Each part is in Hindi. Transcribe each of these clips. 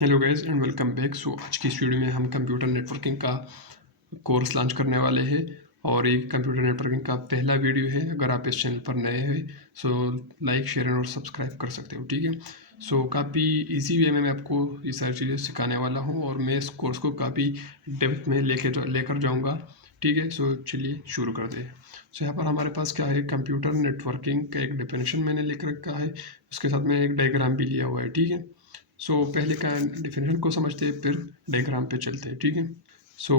Hello guys and welcome back. आज की इस वीडियो में हम कंप्यूटर नेटवर्किंग का कोर्स लॉन्च करने वाले हैं और ये कंप्यूटर नेटवर्किंग का पहला वीडियो है। अगर आप इस चैनल पर नए हैं सो लाइक शेयर और सब्सक्राइब कर सकते हो, ठीक है। काफ़ी इजी वे में मैं आपको ये सारी चीज़ें सिखाने वाला हूँ और मैं इस कोर्स को काफ़ी डेप्थ में लेकर जाऊँगा, ठीक है। चलिए शुरू कर दें। यहाँ पर हमारे पास क्या है, कंप्यूटर नेटवर्किंग का एक डेफिनेशन मैंने लिख रखा है, उसके साथ में एक डायग्राम भी लिया हुआ है, ठीक है। पहले का डिफिनेशन को समझते हैं, फिर डायग्राम पे चलते हैं, ठीक है।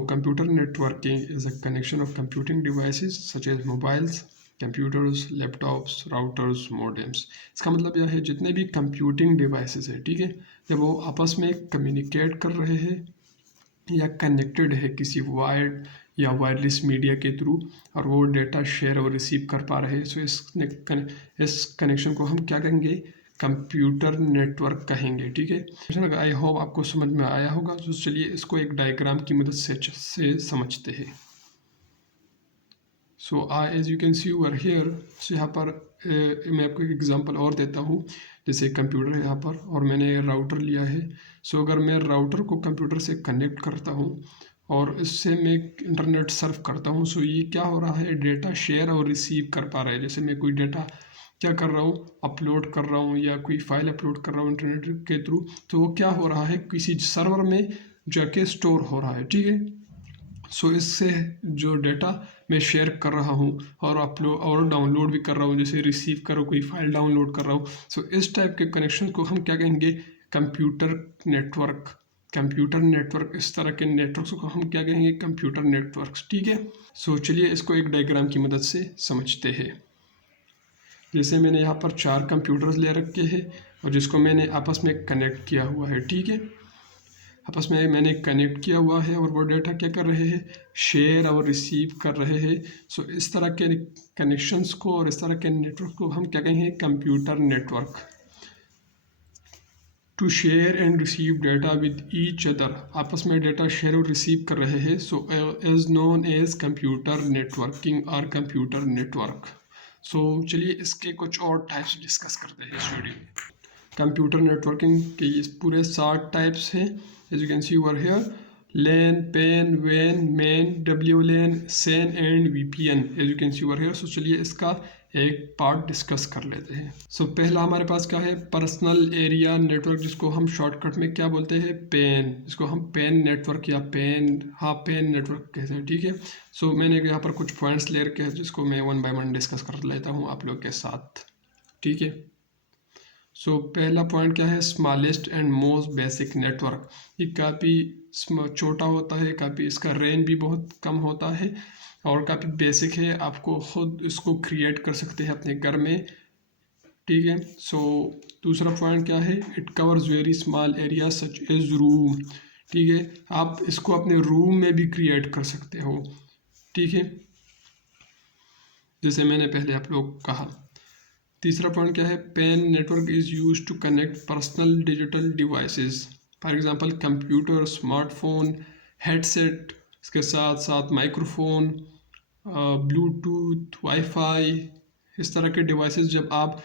Computer networking is a connection of computing devices such as mobiles, computers, laptops, routers, modems. इसका मतलब यह है जितने भी कंप्यूटिंग डिवाइसेस है, ठीक है, जब वो आपस में कम्युनिकेट कर रहे हैं या कनेक्टेड है किसी वायर्ड या वायरलेस मीडिया के थ्रू और वो डेटा शेयर और रिसीव कर पा रहे हैं, इस कनेक्शन को हम क्या कहेंगे, कंप्यूटर नेटवर्क कहेंगे, ठीक है। आई होप आपको समझ में आया होगा। चलिए इसको एक डायग्राम की मदद से समझते हैं। As you can see over here, यहाँ पर मैं आपको एक एग्जांपल और देता हूँ। जैसे कंप्यूटर है यहाँ पर और मैंने राउटर लिया है। अगर मैं राउटर को कंप्यूटर से कनेक्ट करता हूँ और इससे मैं इंटरनेट सर्फ करता हूँ, ये क्या हो रहा है, डेटा शेयर और रिसीव कर पा रहा है। जैसे मैं कोई डेटा क्या कर रहा हूँ, अपलोड कर रहा हूँ या कोई फाइल अपलोड कर रहा हूँ इंटरनेट के थ्रू, तो वो क्या हो रहा है, किसी सर्वर में जाके स्टोर हो रहा है, ठीक है। इससे जो डेटा मैं शेयर कर रहा हूँ और अपलोड और डाउनलोड भी कर रहा हूँ, जैसे रिसीव करो कोई फाइल डाउनलोड कर रहा हूँ, इस टाइप के कनेक्शन को हम क्या कहेंगे, कंप्यूटर नेटवर्क। कंप्यूटर नेटवर्क, इस तरह के नेटवर्क्स को हम क्या कहेंगे, कंप्यूटर नेटवर्क्स, ठीक है। चलिए इसको एक डायग्राम की मदद से समझते हैं। जैसे मैंने यहाँ पर 4 कंप्यूटर्स ले रखे हैं और जिसको मैंने आपस में कनेक्ट किया हुआ है, ठीक है। आपस में मैंने कनेक्ट किया हुआ है और वो डेटा क्या कर रहे हैं, शेयर और रिसीव कर रहे हैं। इस तरह के कनेक्शंस को और इस तरह के नेटवर्क को हम क्या कहेंगे, computer network. To share and receive data with each other, आपस में डेटा शेयर और रिसीव कर रहे हैं, as known as computer networking और कंप्यूटर नेटवर्क। चलिए इसके कुछ और टाइप्स डिस्कस करते हैं इस वीडियो में। कंप्यूटर नेटवर्किंग के ये पूरे 7 टाइप्स हैं, as you can see over here. LAN, PAN, WAN, MAN, WLAN, SAN and VPN, as you can see over here. चलिए इसका एक पार्ट डिस्कस कर लेते हैं। पहला हमारे पास क्या है, पर्सनल एरिया नेटवर्क, जिसको हम शॉर्टकट में क्या बोलते हैं, PAN, जिसको हम PAN नेटवर्क या PAN नेटवर्क कहते हैं, ठीक है। मैंने यहाँ पर कुछ पॉइंट्स ले रखे हैं जिसको मैं 1 बाय 1 डिस्कस कर लेता हूँ आप लोग के साथ, ठीक है। पहला पॉइंट क्या है, smallest and most basic network. ये काफ़ी छोटा होता है, काफ़ी इसका रेंज भी बहुत कम होता है और काफ़ी बेसिक है, आपको खुद इसको क्रिएट कर सकते हैं अपने घर में, ठीक है। दूसरा पॉइंट क्या है, it covers very small area such as room, ठीक है। आप इसको अपने रूम में भी क्रिएट कर सकते हो, ठीक है, जैसे मैंने पहले आप लोग कहा। तीसरा पॉइंट क्या है, PAN network is use to connect personal digital devices, for example computer, smartphone, headset, इसके साथ साथ माइक्रोफोन, ब्लूटूथ, वाईफाई, इस तरह के डिवाइसेस जब आप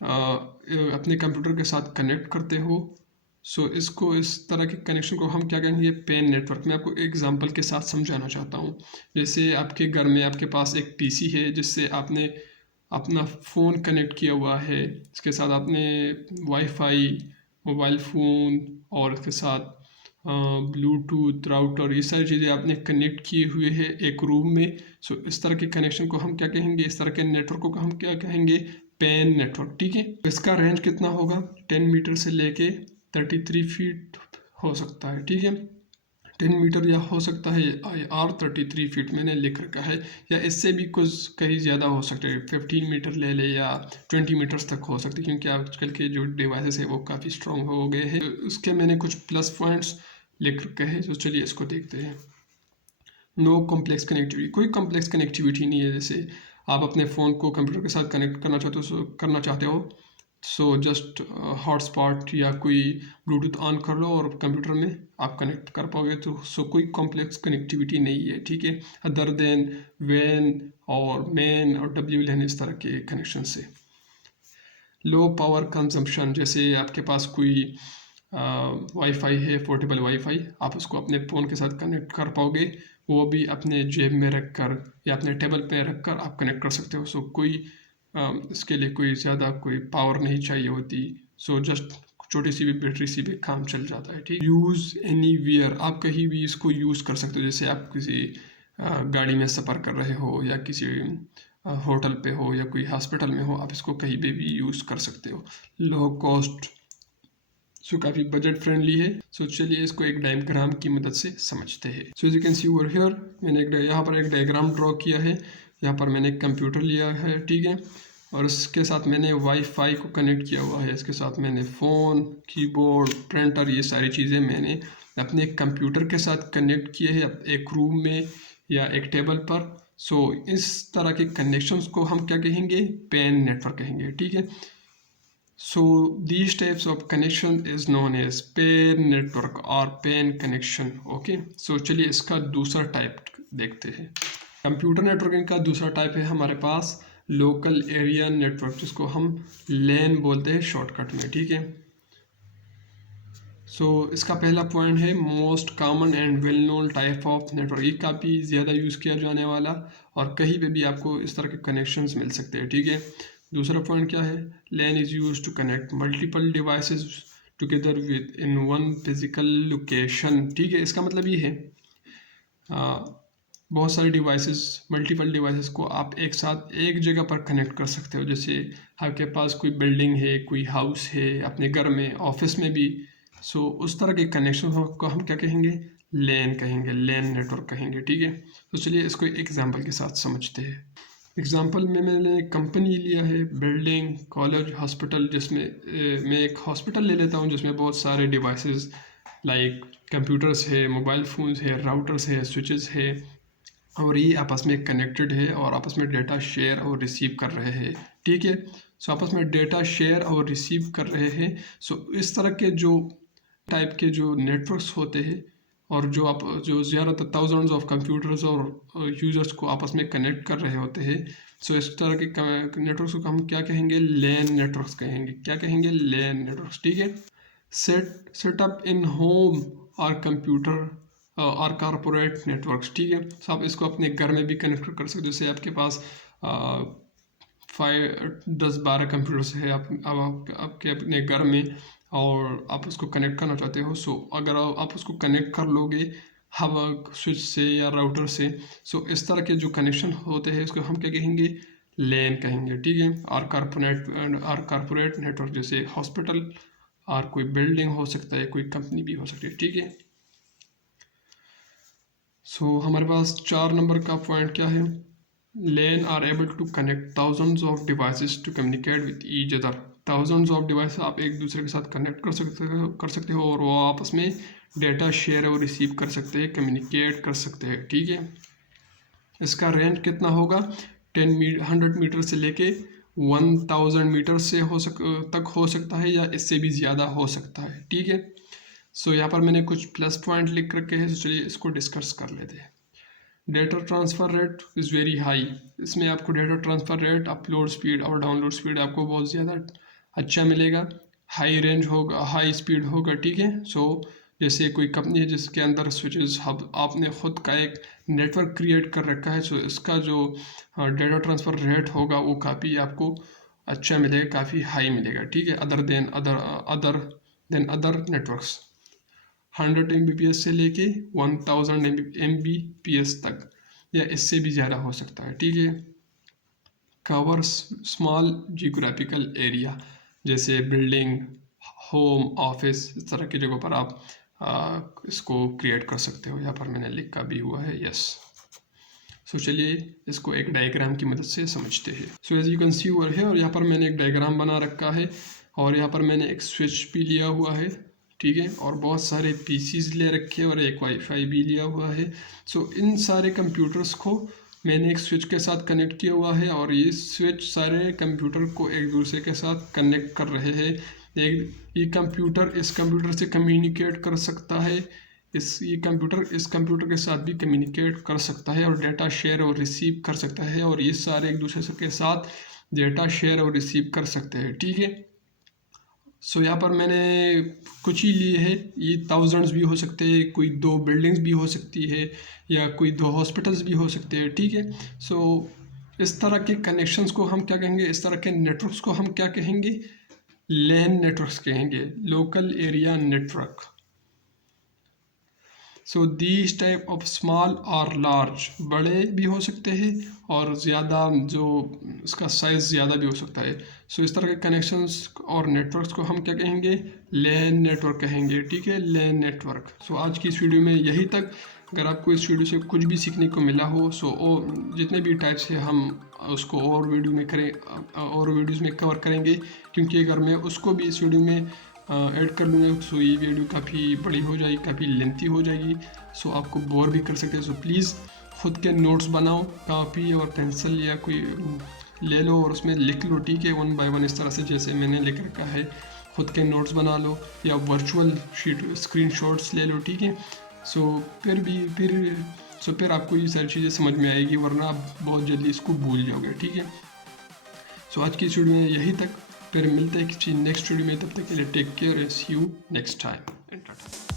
अपने कंप्यूटर के साथ कनेक्ट करते हो, इसको, इस तरह के कनेक्शन को हम क्या कहेंगे, PAN नेटवर्क। मैं आपको एग्जांपल के साथ समझाना चाहता हूँ। जैसे आपके घर में आपके पास एक PC है जिससे आपने अपना फ़ोन कनेक्ट किया हुआ है, इसके साथ आपने वाईफाई, मोबाइल फ़ोन और इसके साथ ब्लूटूथ, राउटर, ये सारी चीज़ें आपने कनेक्ट किए हुए हैं एक रूम में। इस तरह के कनेक्शन को हम क्या कहेंगे, इस तरह के नेटवर्क को हम क्या कहेंगे, PAN नेटवर्क, ठीक है। इसका रेंज कितना होगा, 10 मीटर से लेके 33 फीट हो सकता है, ठीक है। 10 मीटर या हो सकता है और 33 फीट मैंने लिख रखा है, या इससे भी कुछ कहीं ज़्यादा हो सकता है, 15 मीटर ले ले या 20 मीटर्स तक हो सकती है, क्योंकि आजकल के जो डिवाइसेस है वो काफ़ी स्ट्रॉन्ग हो गए हैं। उसके मैंने कुछ प्लस पॉइंट्स लिख रखे हैं, तो चलिए इसको देखते हैं। नो कॉम्प्लेक्स कनेक्टिविटी, कोई कॉम्प्लेक्स कनेक्टिविटी नहीं है। जैसे आप अपने फ़ोन को कंप्यूटर के साथ कनेक्ट करना चाहते हो, जस्ट हॉटस्पॉट या कोई ब्लूटूथ ऑन कर लो और कंप्यूटर में आप कनेक्ट कर पाओगे, तो कोई कॉम्प्लेक्स कनेक्टिविटी नहीं है, ठीक है, अदर देन WAN और MAN और WLAN, इस तरह के कनेक्शन से। लो पावर कंजम्पशन, जैसे आपके पास कोई वाईफाई है, पोर्टेबल वाईफाई, आप उसको अपने फ़ोन के साथ कनेक्ट कर पाओगे, वो भी अपने जेब में रख कर या अपने टेबल पे रख कर आप कनेक्ट कर सकते हो। सो कोई इसके लिए कोई ज़्यादा कोई पावर नहीं चाहिए होती। सो जस्ट छोटी सी भी बैटरी से भी काम चल जाता है, ठीक। यूज़ एनी वेयर, आप कहीं भी इसको यूज़ कर सकते हो। जैसे आप किसी गाड़ी में सफ़र कर रहे हो या किसी होटल पे हो या कोई हॉस्पिटल में हो, आप इसको कहीं पे भी यूज़ कर सकते हो। लो कॉस्ट, सो काफ़ी बजट फ्रेंडली है। सो चलिए इसको एक डायग्राम की मदद से समझते हैं। So you can see over here, मैंने यहाँ पर एक डायग्राम ड्रॉ किया है। यहाँ पर मैंने एक कंप्यूटर लिया है, ठीक है, और इसके साथ मैंने वाईफाई को कनेक्ट किया हुआ है। इसके साथ मैंने फ़ोन, कीबोर्ड, प्रिंटर, ये सारी चीज़ें मैंने अपने कंप्यूटर के साथ कनेक्ट किए हैं एक रूम में या एक टेबल पर। सो इस तरह के कनेक्शंस को हम क्या कहेंगे, पेन नेटवर्क कहेंगे, ठीक है। So these types of connection is known as PAN network or PAN connection. Okay, so चलिए इसका दूसरा टाइप देखते हैं। कंप्यूटर नेटवर्किंग का दूसरा टाइप है हमारे पास लोकल एरिया नेटवर्क, जिसको हम LAN बोलते हैं शॉर्टकट में, ठीक है। सो इसका पहला पॉइंट है most common and well known type of network. ये काफ़ी ज़्यादा यूज़ किया जाने वाला और कहीं पे भी आपको इस तरह के कनेक्शंस मिल सकते हैं, ठीक है। दूसरा पॉइंट क्या है, LAN is use to connect multiple devices together with in one physical location, ठीक है। इसका मतलब ये है बहुत सारे डिवाइसेस, मल्टीपल डिवाइसेस को आप एक साथ एक जगह पर कनेक्ट कर सकते हो। जैसे आपके पास कोई बिल्डिंग है, कोई हाउस है, अपने घर में, ऑफिस में भी। सो उस तरह के कनेक्शन को हम क्या कहेंगे, LAN कहेंगे, LAN नेटवर्क कहेंगे, ठीक है। तो चलिए इसको एग्जांपल के साथ समझते हैं। एग्जांपल में मैंने कंपनी लिया है, बिल्डिंग, कॉलेज, हॉस्पिटल, जिसमें मैं एक हॉस्पिटल ले लेता हूँ जिसमें बहुत सारे डिवाइसेस लाइक कंप्यूटर्स है, मोबाइल फ़ोन्स है, राउटर्स है, स्विचेस है, और ये आपस में कनेक्टेड है और आपस में डेटा शेयर और रिसीव कर रहे हैं, ठीक है। सो आपस में डेटा शेयर और रिसीव कर रहे हैं। सो इस तरह के जो टाइप के जो नेटवर्क्स होते हैं और जो ज़्यादातर थाउजेंड्स ऑफ कंप्यूटर्स और यूज़र्स को आपस में कनेक्ट कर रहे होते हैं। सो इस तरह के नेटवर्क्स को हम क्या कहेंगे, LAN नेटवर्क्स कहेंगे। क्या कहेंगे, LAN नेटवर्क्स, ठीक है। सेटअप इन होम और कंप्यूटर और कॉरपोरेट नेटवर्क्स, ठीक है। सो आप इसको अपने घर में भी कनेक्ट कर सकते हो। जैसे आपके पास 10-12 कंप्यूटर्स है आपके अपने घर में और आप उसको कनेक्ट करना चाहते हो। सो अगर आप उसको कनेक्ट कर लोगे हवा स्विच से या राउटर से, सो इस तरह के जो कनेक्शन होते हैं उसको हम क्या कहेंगे, LAN कहेंगे, ठीक है। और कॉरपोरेट नेटवर्क जैसे हॉस्पिटल और कोई बिल्डिंग हो सकता है, कोई कंपनी भी हो सकती है, ठीक है। सो हमारे पास 4 नंबर का पॉइंट क्या है, LAN are able to connect thousands of devices to communicate with each other. Thousands of device आप एक दूसरे के साथ कनेक्ट कर सकते हो और वो आपस में डेटा शेयर और रिसीव कर सकते हैं, कम्युनिकेट कर सकते हैं, ठीक है। इसका रेंज कितना होगा, 100 मीटर से लेके 1000 मीटर से तक हो सकता है या इससे भी ज़्यादा हो सकता है, ठीक है। सो यहाँ पर मैंने कुछ प्लस पॉइंट लिख रखे हैं। तो चलिए इसको डिस्कस कर लेते हैं। Data transfer rate is very high. इसमें आपको data transfer rate, upload speed और डाउनलोड स्पीड आपको बहुत ज़्यादा अच्छा मिलेगा। हाई रेंज होगा, हाई स्पीड होगा, ठीक है। सो जैसे कोई कंपनी है जिसके अंदर स्विचेस हब आपने ख़ुद का एक नेटवर्क क्रिएट कर रखा है, सो इसका जो डेटा ट्रांसफ़र रेट होगा वो काफ़ी आपको अच्छा मिलेगा, काफ़ी हाई मिलेगा, ठीक है। Other than other networks 100 Mbps से लेके 1000 Mbps तक या इससे भी ज़्यादा हो सकता है, ठीक है। कवर स्मॉल जियोग्राफिकल एरिया जैसे बिल्डिंग, होम, ऑफिस, इस तरह की जगहों पर आप इसको क्रिएट कर सकते हो। यहाँ पर मैंने लिखा भी हुआ है, यस। सो चलिए इसको एक डायग्राम की मदद से समझते हैं। So as you can see over है, और यहाँ पर मैंने एक डायग्राम बना रखा है और यहाँ पर मैंने एक स्विच भी लिया हुआ है, ठीक है, और बहुत सारे पीसीज ले रखे हैं और एक वाईफाई भी लिया हुआ है। सो इन सारे कंप्यूटर्स को मैंने एक स्विच के साथ कनेक्ट किया हुआ है और ये स्विच सारे कंप्यूटर को एक दूसरे के साथ कनेक्ट कर रहे हैं। ये कंप्यूटर इस कंप्यूटर से कम्युनिकेट कर सकता है, ये कंप्यूटर इस कंप्यूटर के साथ भी कम्युनिकेट कर सकता है और डेटा शेयर और रिसीव कर सकता है, और ये सारे एक दूसरे के साथ डेटा शेयर और रिसीव कर सकते हैं, ठीक है। सो यहाँ पर मैंने कुछ ही लिए है, ये थाउजेंड्स भी हो सकते हैं, कोई 2 बिल्डिंग्स भी हो सकती है या कोई 2 हॉस्पिटल्स भी हो सकते हैं, ठीक है। सो इस तरह के कनेक्शंस को हम क्या कहेंगे, इस तरह के नेटवर्क्स को हम क्या कहेंगे, लैन नेटवर्क्स कहेंगे, local area network. So these type of small और लार्ज, बड़े भी हो सकते हैं और ज़्यादा जो इसका साइज़ ज़्यादा भी हो सकता है। सो इस तरह के कनेक्शंस और नेटवर्क्स को हम क्या कहेंगे, लैन नेटवर्क कहेंगे, ठीक है, लैन नेटवर्क। सो आज की इस वीडियो में यही तक। अगर आपको इस वीडियो से कुछ भी सीखने को मिला हो, सो और जितने भी टाइप्स है हम उसको और वीडियो में करें और वीडियोज़ में कवर करेंगे, क्योंकि अगर मैं उसको भी इस वीडियो में ऐड कर लूँगा सो ये वीडियो काफ़ी बड़ी हो जाएगी, काफ़ी लेंथी हो जाएगी, सो आपको बोर भी कर सकते हैं। सो प्लीज़ खुद के नोट्स बनाओ, कापी और पेंसिल या कोई ले लो और उसमें लिख लो, ठीक है, 1 बाय 1 इस तरह से जैसे मैंने लिख रखा है। खुद के नोट्स बना लो या वर्चुअल शीट स्क्रीनशॉट्स ले लो, ठीक है। सो फिर आपको ये सारी चीज़ें समझ में आएगी, वरना आप बहुत जल्दी इसको भूल जाओगे, ठीक है। सो आज की इस वीडियो में यही तक, फिर मिलते हैं किसी नेक्स्ट वीडियो में, तब तक के लिए take care, see you next time.